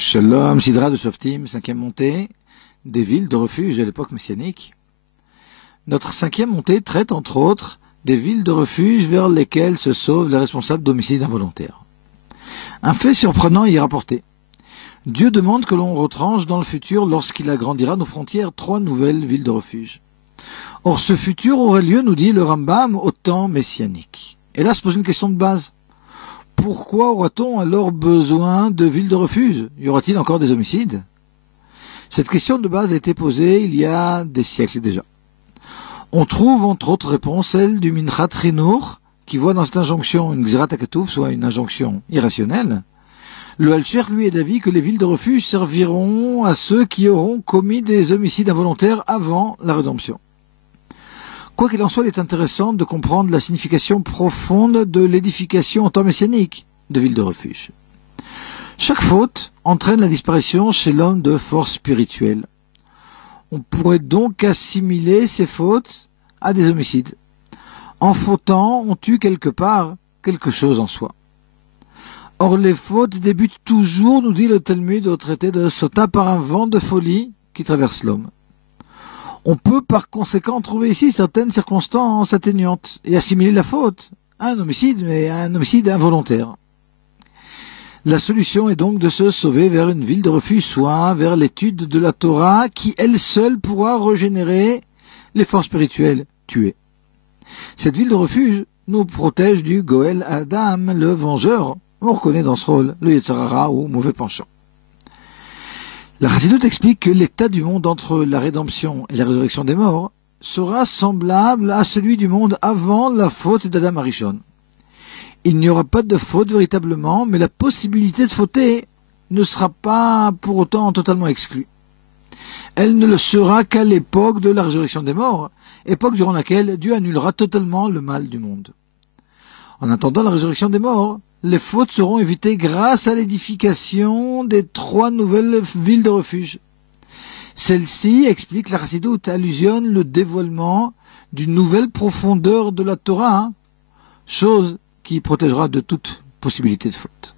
Shalom, Sidra de Shoftim, cinquième montée, des villes de refuge à l'époque messianique. Notre cinquième montée traite entre autres des villes de refuge vers lesquelles se sauvent les responsables d'homicides involontaires. Un fait surprenant y est rapporté. Dieu demande que l'on retranche dans le futur, lorsqu'il agrandira nos frontières, 3 nouvelles villes de refuge. Or ce futur aurait lieu, nous dit le Rambam, au temps messianique. Et là se pose une question de base. Pourquoi aura-t-on alors besoin de villes de refuge? Y aura-t-il encore des homicides? Cette question de base a été posée il y a des siècles déjà. On trouve entre autres réponses celle du Minchat Chinour, qui voit dans cette injonction une Gzerat HaKatuv, soit une injonction irrationnelle. Le Alcher, lui, est d'avis que les villes de refuge serviront à ceux qui auront commis des homicides involontaires avant la rédemption. Quoi qu'il en soit, il est intéressant de comprendre la signification profonde de l'édification en temps messianique de villes de refuge. Chaque faute entraîne la disparition chez l'homme de force spirituelle. On pourrait donc assimiler ces fautes à des homicides. En fautant, on tue quelque part quelque chose en soi. Or, les fautes débutent toujours, nous dit le Talmud au traité de Sota, par un vent de folie qui traverse l'homme. On peut par conséquent trouver ici certaines circonstances atténuantes et assimiler la faute à un homicide, mais à un homicide involontaire. La solution est donc de se sauver vers une ville de refuge, soit vers l'étude de la Torah, qui elle seule pourra régénérer les forces spirituelles tuées. Cette ville de refuge nous protège du Goël Adam, le vengeur. On reconnaît dans ce rôle le Yetzer Hara ou mauvais penchant. La Chassidoute explique que l'état du monde entre la rédemption et la résurrection des morts sera semblable à celui du monde avant la faute d'Adam Arishon. Il n'y aura pas de faute véritablement, mais la possibilité de fauter ne sera pas pour autant totalement exclue. Elle ne le sera qu'à l'époque de la résurrection des morts, époque durant laquelle Dieu annulera totalement le mal du monde. En attendant la résurrection des morts, les fautes seront évitées grâce à l'édification des 3 nouvelles villes de refuge. Celle-ci, explique la Chassidoute, allusionne le dévoilement d'une nouvelle profondeur de la Torah, chose qui protégera de toute possibilité de faute.